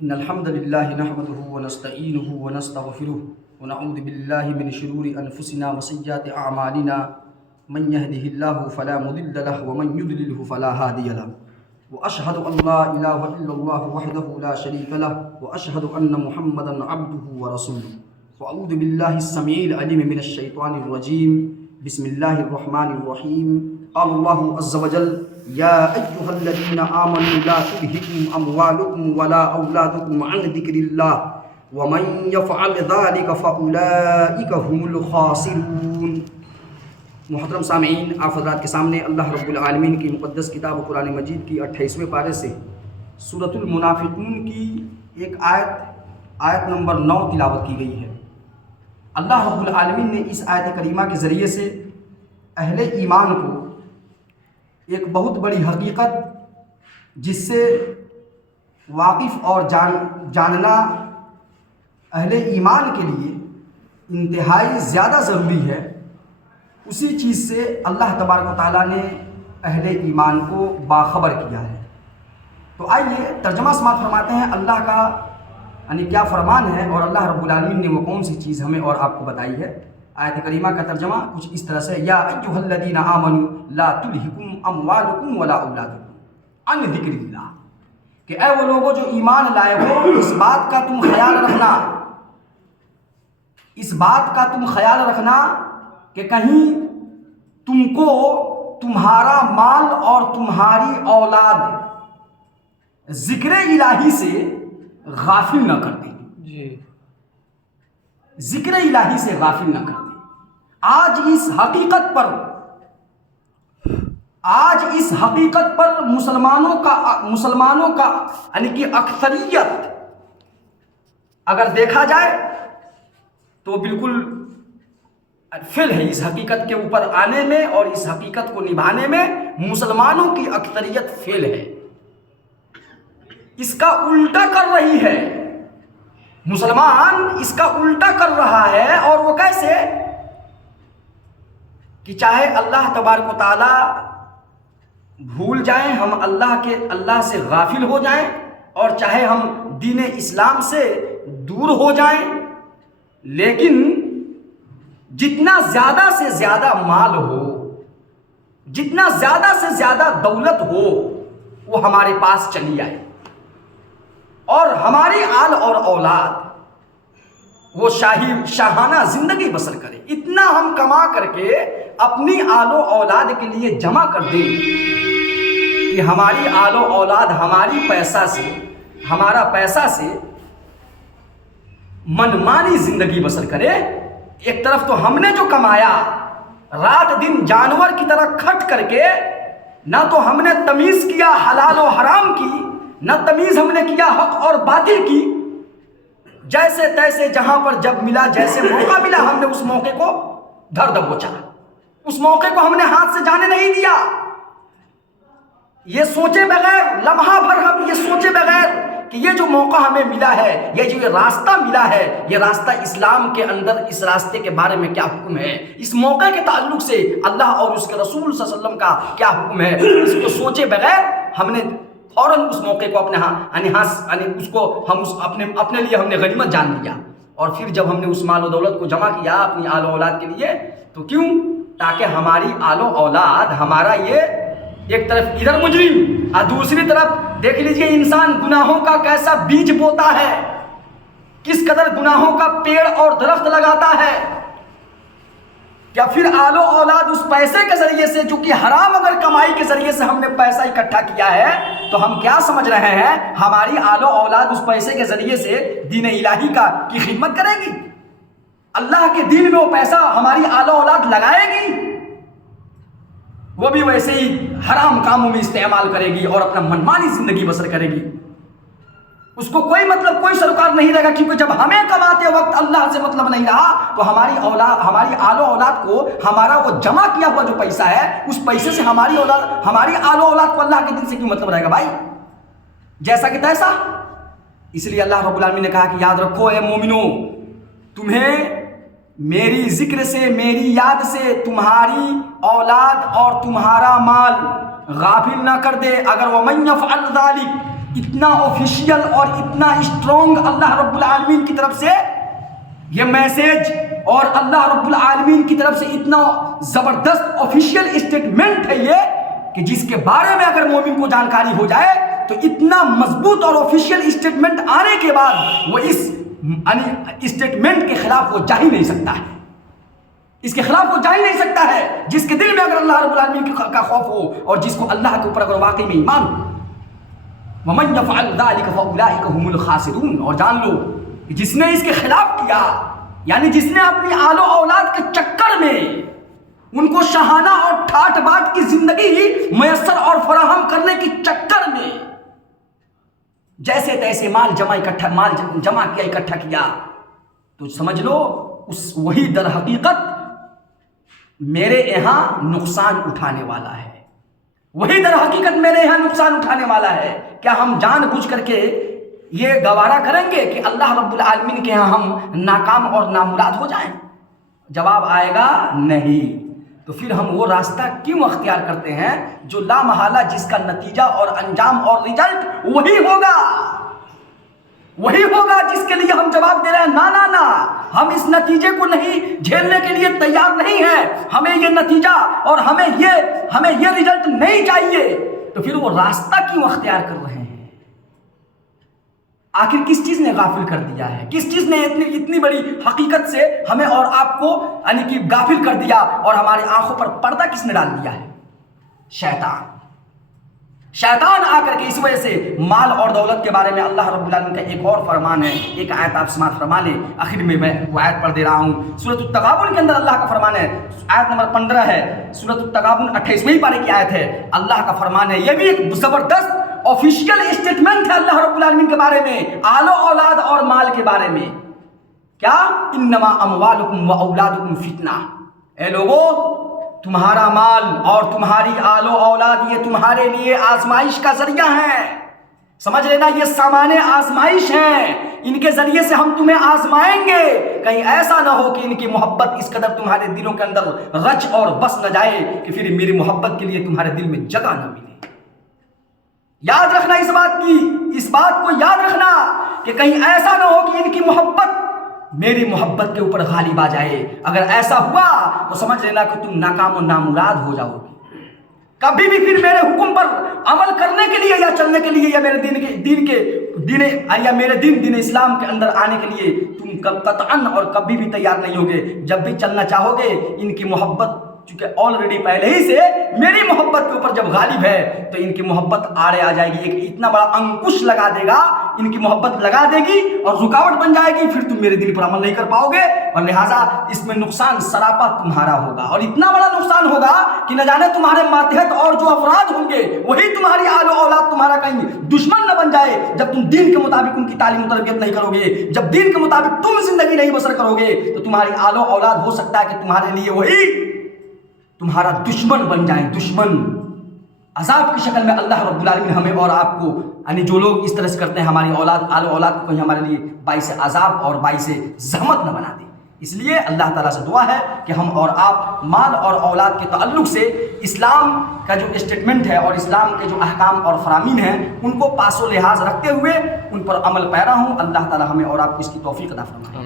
إن الحمد لله نحمده ونستعينه ونستغفره ونعوذ بالله من شرور أنفسنا وسيئات أعمالنا من يهده الله فلا مضل له ومن يضلله فلا هادي له وأشهد أن لا إله إلا الله وحده لا شريك له وأشهد أن محمدا عبده ورسوله وأعوذ بالله السميع العليم من الشيطان الرجيم بسم الله الرحمن الرحيم قال الله عز وجل يا أيها الذين آمنوا لا تلهكم أموالكم ولا أولادكم عن ذكر الله ومن يفعل ذلك فأولئك هم الخاسرون۔ محترم سامعین، آپ حضرات کے سامنے اللہ رب العالمین کی مقدس کتاب قرآن مجید کی 28ویں پارے سے سورۃ المنافقون کی ایک آیت نمبر 9 تلاوت کی گئی ہے۔ اللہ رب العالمین نے اس آیت کریمہ کے ذریعے سے اہل ایمان کو ایک بہت بڑی حقیقت جس سے واقف اور جاننا اہل ایمان کے لیے انتہائی زیادہ ضروری ہے، اسی چیز سے اللہ تبارک و تعالیٰ نے اہل ایمان کو باخبر کیا ہے۔ تو آئیے ترجمہ سماعت فرماتے ہیں اللہ کا یعنی کیا فرمان ہے اور اللہ رب العالمین نے وہ کون سی چیز ہمیں اور آپ کو بتائی ہے۔ آیت کریمہ کا ترجمہ کچھ اس طرح سے، یا ایھا الذین آمنوا لا تلہکم اموالکم ولا اولادکم عن ذکر اللہ، کہ اے وہ لوگوں جو ایمان لائے ہو، اس بات کا تم خیال رکھنا کہ کہیں تم کو تمہارا مال اور تمہاری اولاد ذکر الہی سے غافل نہ کر دیں، ذکر الہی سے غافل نہ کر دیں۔ آج اس حقیقت پر مسلمانوں کا یعنی کہ اکثریت اگر دیکھا جائے تو بالکل فیل ہے۔ اس حقیقت کے اوپر آنے میں اور اس حقیقت کو نبھانے میں مسلمانوں کی اکثریت فیل ہے، اس کا الٹا کر رہی ہے۔ مسلمان اس کا الٹا کر رہا ہے، اور وہ کیسے کہ چاہے اللہ تبارک و تعالی بھول جائیں، ہم اللہ سے غافل ہو جائیں، اور چاہے ہم دین اسلام سے دور ہو جائیں، لیکن جتنا زیادہ سے زیادہ مال ہو، جتنا زیادہ سے زیادہ دولت ہو، وہ ہمارے پاس چلی آئے، اور ہماری آل اور اولاد وہ شاہانہ زندگی بسر کرے۔ اتنا ہم کما کر کے اپنی آل و اولاد کے لیے جمع کر دیں کہ ہماری آل و اولاد ہمارا پیسہ سے منمانی زندگی بسر کرے۔ ایک طرف تو ہم نے جو کمایا رات دن جانور کی طرح کھٹ کر کے، نہ تو ہم نے تمیز کیا حلال و حرام کی، نہ تمیز ہم نے کیا حق اور باطل کی، جیسے تیسے جہاں پر جب ملا، جیسے موقع ملا، ہم نے اس موقع کو دھر دبوچا، اس موقع کو ہم نے ہاتھ سے جانے نہیں دیا۔ یہ سوچے بغیر، لمحہ بھر ہم یہ سوچے بغیر کہ یہ جو موقع ہمیں ملا ہے، یہ جو راستہ ملا ہے، یہ راستہ اسلام کے اندر اس راستے کے بارے میں کیا حکم ہے، اس موقع کے تعلق سے اللہ اور اس کے رسول صلی اللہ علیہ وسلم کا کیا حکم ہے، اس کو سوچے بغیر ہم نے فوراً اس موقع کو اپنے لیے ہم نے غنیمت جان لیا۔ اور پھر جب ہم نے اس مال و دولت کو جمع کیا اپنی آل و اولاد کے لیے، تو کیوں؟ تاکہ ہماری آل و اولاد، ہمارا یہ ایک طرف ادھر مجرم اور دوسری طرف دیکھ لیجئے انسان گناہوں کا کیسا بیج بوتا ہے، کس قدر گناہوں کا پیڑ اور درخت لگاتا ہے، کیا پھر آل و اولاد اس پیسے کے ذریعے سے، جو کہ حرام اگر کمائی کے ذریعے سے ہم نے پیسہ اکٹھا کیا ہے، تو ہم کیا سمجھ رہے ہیں ہماری آل و اولاد اس پیسے کے ذریعے سے دین الہی کی خدمت کرے گی؟ اللہ کے دین میں وہ پیسہ ہماری آل و اولاد لگائے گی؟ وہ بھی ویسے ہی حرام کاموں میں استعمال کرے گی اور اپنا منمانی زندگی بسر کرے گی۔ اس کو کوئی مطلب، کوئی سروکار نہیں رہے گا، کیونکہ جب ہمیں کماتے وقت اللہ سے مطلب نہیں رہا، تو ہماری آل و اولاد کو ہمارا وہ جمع کیا ہوا جو پیسہ ہے، اس پیسے سے ہماری آل و اولاد کو اللہ کے دین سے کیوں مطلب رہے گا بھائی؟ جیسا کہ تیسا۔ اس لیے اللہ رب العالمین نے کہا کہ یاد رکھو اے مومنو، تمہیں میری ذکر سے، میری یاد سے تمہاری اولاد اور تمہارا مال غافل نہ کر دے۔ اگر وَمَن يَفْعَلْ ذَلِكَ، اتنا آفیشیل اور اتنا اسٹرانگ اللہ رب العالمین کی طرف سے یہ میسیج اور اللہ رب العالمین کی طرف سے اتنا زبردست آفیشیل اسٹیٹمنٹ ہے یہ کہ جس کے بارے میں اگر مومن کو جانکاری ہو جائے تو اتنا مضبوط اور آفیشیل اسٹیٹمنٹ آنے کے بعد وہ اس اسٹیٹمنٹ کے خلاف وہ جا ہی نہیں سکتا ہے، اس کے خلاف وہ جا ہی نہیں سکتا ہے، جس کے دل میں اگر اللہ رب العالمین کا خوف ہو اور جس کو اللہ کے اوپر اگر واقعی میں ایمان ہو۔ وَمَنْ يَفْعَلْ ذَلِكَ فَأُولَٰئِكَ هُمُ الْخَاسِرُونَ، اور جان لو کہ جس نے اس کے خلاف کیا، یعنی جس نے اپنی آل و اولاد کے چکر میں ان کو شہانہ اور ٹھاٹ باٹ کی زندگی میسر اور فراہم کرنے کی چکر میں جیسے تیسے مال جمع کیا تو سمجھ لو وہی در حقیقت میرے یہاں نقصان اٹھانے والا ہے، وہی در حقیقت میرے یہاں نقصان اٹھانے والا ہے۔ کیا ہم جان بوجھ کر کے یہ گوارا کریں گے کہ اللہ رب العالمین کے یہاں ہم ناکام اور نامراد ہو جائیں؟ جواب آئے گا نہیں۔ تو پھر ہم وہ راستہ کیوں اختیار کرتے ہیں جو لا محالہ جس کا نتیجہ اور انجام اور رزلٹ وہی ہوگا جس کے لیے ہم جواب دے رہے ہیں نا ہم اس نتیجے کو نہیں جھیلنے کے لیے تیار نہیں ہیں، ہمیں یہ نتیجہ اور ہمیں یہ رزلٹ نہیں چاہیے۔ تو پھر وہ راستہ کیوں اختیار کر رہے ہیں؟ آخر کس چیز نے غافل کر دیا ہے؟ کس چیز نے اتنی بڑی حقیقت سے ہمیں اور آپ کو یعنی کہ غافل کر دیا اور ہماری آنکھوں پر پردہ کس نے ڈال دیا ہے؟ شیطان آ کر کے اس وجہ سے مال اور دولت کے بارے میں اللہ رب العالمین کا ایک اور فرمان ہے، ایک آیت آپ سماعت فرما لیں، آخر میں وہ آیت پڑھ دے رہا ہوں۔ سورۃ التغابن کے اندر اللہ کا فرمان ہے، آیت نمبر 15 ہے، سورۃ التغابن 28ویں پارے کی آیت ہے، اللہ کا فرمان ہے، یہ بھی ایک زبردست آفیشیل اسٹیٹمنٹ ہے اللہ رب العالمین کے بارے میں، آل و اولاد اور مال کے بارے میں۔ کیا؟ انما اموالکم و اولادکم فتنہ، اے لوگو تمہارا مال اور تمہاری آل و اولاد یہ تمہارے لیے آزمائش کا ذریعہ ہے، سمجھ لینا یہ سامان آزمائش ہیں، ان کے ذریعے سے ہم تمہیں آزمائیں گے، کہیں ایسا نہ ہو کہ ان کی محبت اس قدر تمہارے دلوں کے اندر رچ اور بس نہ جائے کہ پھر میری محبت کے لیے تمہارے دل میں جگہ نہ ملے۔ یاد رکھنا اس بات کو یاد رکھنا کہ کہیں ایسا نہ ہو کہ ان کی محبت میری محبت کے اوپر غالب آ جائے، اگر ایسا ہوا تو سمجھ لینا کہ تم ناکام و نامراد ہو جاؤ گے۔ کبھی بھی پھر میرے حکم پر عمل کرنے کے لیے یا چلنے کے لیے یا میرے دین اسلام کے اندر آنے کے لیے تم قطعاً اور کبھی بھی تیار نہیں ہوگے۔ جب بھی چلنا چاہو گے ان کی محبت چونکہ آلریڈی پہلے ہی سے میری محبت کے اوپر جب غالب ہے تو ان کی محبت آڑے آ جائے گی، ایک اتنا بڑا انکش لگا دے گا، ان کی محبت لگا دے گی اور رکاوٹ بن جائے گی، پھر تم میرے دل پر عمل نہیں کر پاؤ گے اور لہٰذا اس میں نقصان سراپا تمہارا ہوگا، اور اتنا بڑا نقصان ہوگا کہ نہ جانے تمہارے ماتحت اور جو افراد ہوں گے وہی تمہاری آل و اولاد تمہارا کہیں دشمن نہ بن جائے، جب تم دین کے مطابق ان کی تعلیم و تربیت نہیں کرو گے، جب دین کے مطابق تم زندگی نہیں بسر کرو گے تو تمہاری آل و اولاد ہو سکتا ہے کہ تمہارے لیے وہی تمہارا دشمن بن جائیں، دشمن۔ عذاب کی شکل میں اللہ رب العالمین ہمیں اور آپ کو یعنی جو لوگ اس طرح سے کرتے ہیں ہماری اولاد آل و اولاد کو کہیں ہمارے لیے باعث عذاب اور باعث زحمت نہ بنا دیں۔ اس لیے اللہ تعالیٰ سے دعا ہے کہ ہم اور آپ مال اور اولاد کے تعلق سے اسلام کا جو اسٹیٹمنٹ ہے اور اسلام کے جو احکام اور فرامین ہیں ان کو پاس و لحاظ رکھتے ہوئے ان پر عمل پیرا ہوں۔ اللہ تعالیٰ ہمیں اور آپ کو اس کی توفیق عطا فرمائے۔